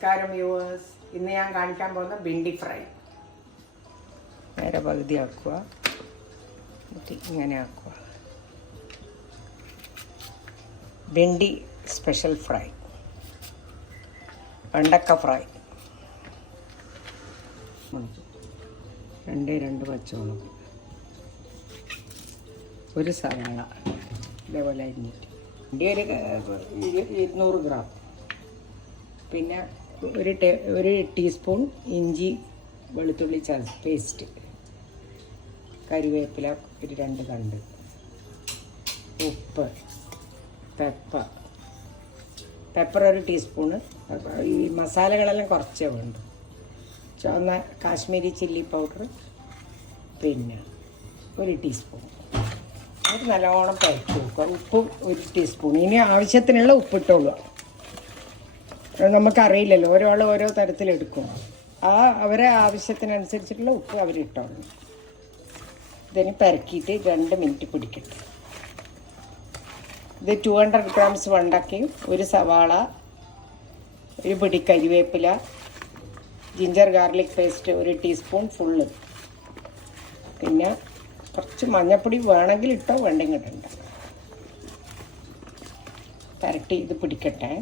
നമസ്കാരം വ്യൂവേഴ്സ്, ഇന്ന് ഞാൻ കാണിക്കാൻ പോകുന്ന ബിണ്ടി ഫ്രൈ. നേരെ പകുതി ആക്കുക, ഇങ്ങനെ ആക്കുക. ബിണ്ടി സ്പെഷ്യൽ ഫ്രൈ, വെണ്ടക്ക ഫ്രൈ. രണ്ട് പച്ചമുളക്, ഒരു സവാള ഇതേപോലെ അരിഞ്ഞിട്ട്, ഒരു 200 ഗ്രാം, പിന്നെ ഒരു ടീസ്പൂൺ ഇഞ്ചി വെളുത്തുള്ളി പേസ്റ്റ്, കരിവേപ്പില ഒരു 2 തണ്ട്, ഉപ്പ്, പെപ്പർ ഒരു ടീസ്പൂണ്. ഈ മസാലകളെല്ലാം കുറച്ചേ വേണ്ടു. ചുവന്ന കാശ്മീരി ചില്ലി പൗഡർ പിന്നെ ഒരു ടീസ്പൂൺ. അത് നല്ലോണം പരത്തി വെക്കുക. ഉപ്പും ഒരു ടീസ്പൂൺ. ഇനി ആവശ്യത്തിനുള്ള ഉപ്പിട്ടുള്ളൂ. നമുക്കറിയില്ലല്ലോ, ഓരോ ഓരോ തരത്തിലെടുക്കും. അവരെ ആവശ്യത്തിനനുസരിച്ചിട്ടുള്ള ഉപ്പ് അവരിട്ടോളൂ. ഇതിന് പരക്കിയിട്ട് 2 മിനിറ്റ് പിടിക്കട്ടെ. ഇത് 200 ഗ്രാംസ് വെണ്ടക്കയും, ഒരു സവാള, ഒരു പിടി കരിവേപ്പില, ജിഞ്ചർ ഗാർലിക് പേസ്റ്റ് ഒരു ടീസ്പൂൺ ഫുള്ള്, പിന്നെ കുറച്ച് മഞ്ഞൾപ്പൊടി വേണമെങ്കിൽ ഇട്ടോ, വേണ്ടെങ്കിൽ ഇടണ്ട. പരട്ടി ഇത് പിടിക്കട്ടെ.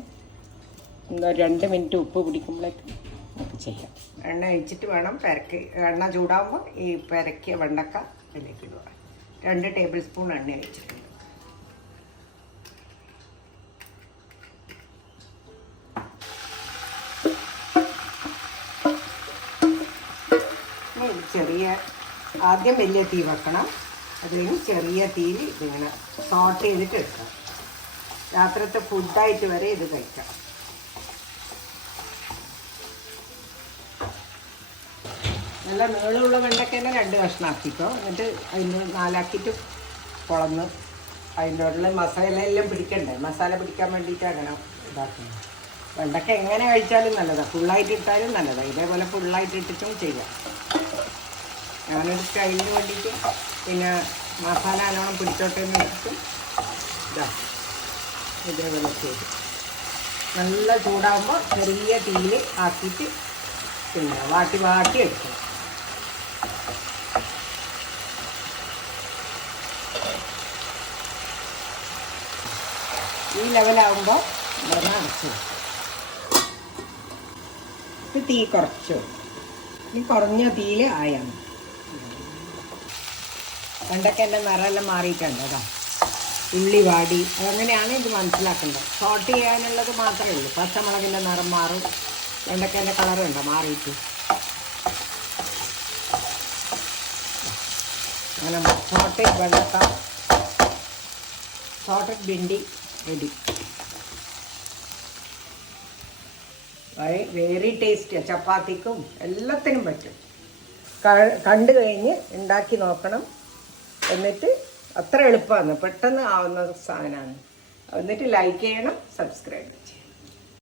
2 മിനിറ്റ് ഉപ്പ് പിടിക്കുമ്പോഴേക്ക് നമുക്ക് ചെയ്യാം. എണ്ണ ഒഴിച്ചിട്ട് വേണം എണ്ണ ചൂടാകുമ്പോൾ ഈ പരക്കിയ വെണ്ടക്ക ഇതിലേക്ക് ഇടുക. 2 ടേബിൾ സ്പൂൺ എണ്ണ ഒഴിച്ചിട്ടുണ്ട്. ആദ്യം വലിയ തീ വെക്കണം, അത് കഴിഞ്ഞ് ചെറിയ തീയിൽ ഇതിങ്ങനെ സോട്ട് ചെയ്തിട്ട് എടുക്കണം. രാത്രിത്തെ ഫുഡായിട്ട് വരെ ഇത് കഴിക്കാം. നല്ല നീളമുള്ള വെണ്ടക്കന്നെ 2 കഷ്ണമാക്കിക്കോ. എന്നിട്ട് അതിന് 4ആക്കിയിട്ട് കുളന്ന് അതിൻ്റെ ഉള്ള മസാല എല്ലാം പിടിക്കണ്ടേ. മസാല പിടിക്കാൻ വേണ്ടിയിട്ട് അങ്ങനെ ഇതാക്കുന്നത്. വെണ്ടക്ക എങ്ങനെ കഴിച്ചാലും നല്ലതാണ്, ഫുള്ളായിട്ട് ഇട്ടാലും നല്ലതാണ്. ഇതേപോലെ ഫുള്ളായിട്ട് ഇട്ടിട്ടും ചെയ്യാം. ഞാനൊരു സ്റ്റൈലിന് വേണ്ടിയിട്ട് പിന്നെ മസാല നല്ലോണം പിടിച്ചോട്ടെ എന്ന് വെച്ചിട്ട് ഇതേപോലെ ചെയ്ത് നല്ല ചൂടാകുമ്പോൾ ചെറിയ തീയിൽ ആക്കിയിട്ട് പിന്നെ വാട്ടി എടുക്കണം. ഈ ലെവലാകുമ്പോൾ അടച്ചു തീ കുറച്ചു. ഈ കുറഞ്ഞ തീയിൽ ആയാൽ വെണ്ടയ്ക്കൻ്റെ നിറമെല്ലാം മാറിയിട്ടുണ്ട്. അതാ ഉള്ളി വാടി, അതങ്ങനെയാണ് ഇത് മനസ്സിലാക്കേണ്ടത്. സോട്ട് ചെയ്യാനുള്ളത് മാത്രമേ ഉള്ളൂ. പച്ചമുളകിൻ്റെ നിറം മാറും, വെണ്ടയ്ക്കൻ്റെ കളറുണ്ടോ മാറിയിട്ട്. അങ്ങനെ സോട്ടഡ് വെണ്ടക്ക, സോട്ടഡ് ബിണ്ടി റെഡി. വെരി ടേസ്റ്റിയാണ്. ചപ്പാത്തിക്കും എല്ലാത്തിനും പറ്റും. കണ്ടു കഴിഞ്ഞ് ഉണ്ടാക്കി നോക്കണം. എന്നിട്ട് അത്ര എളുപ്പമാണ്, പെട്ടെന്ന് ആവുന്ന സാധനമാണ്. എന്നിട്ട് ലൈക്ക് ചെയ്യണം, സബ്സ്ക്രൈബ് ചെയ്യണം.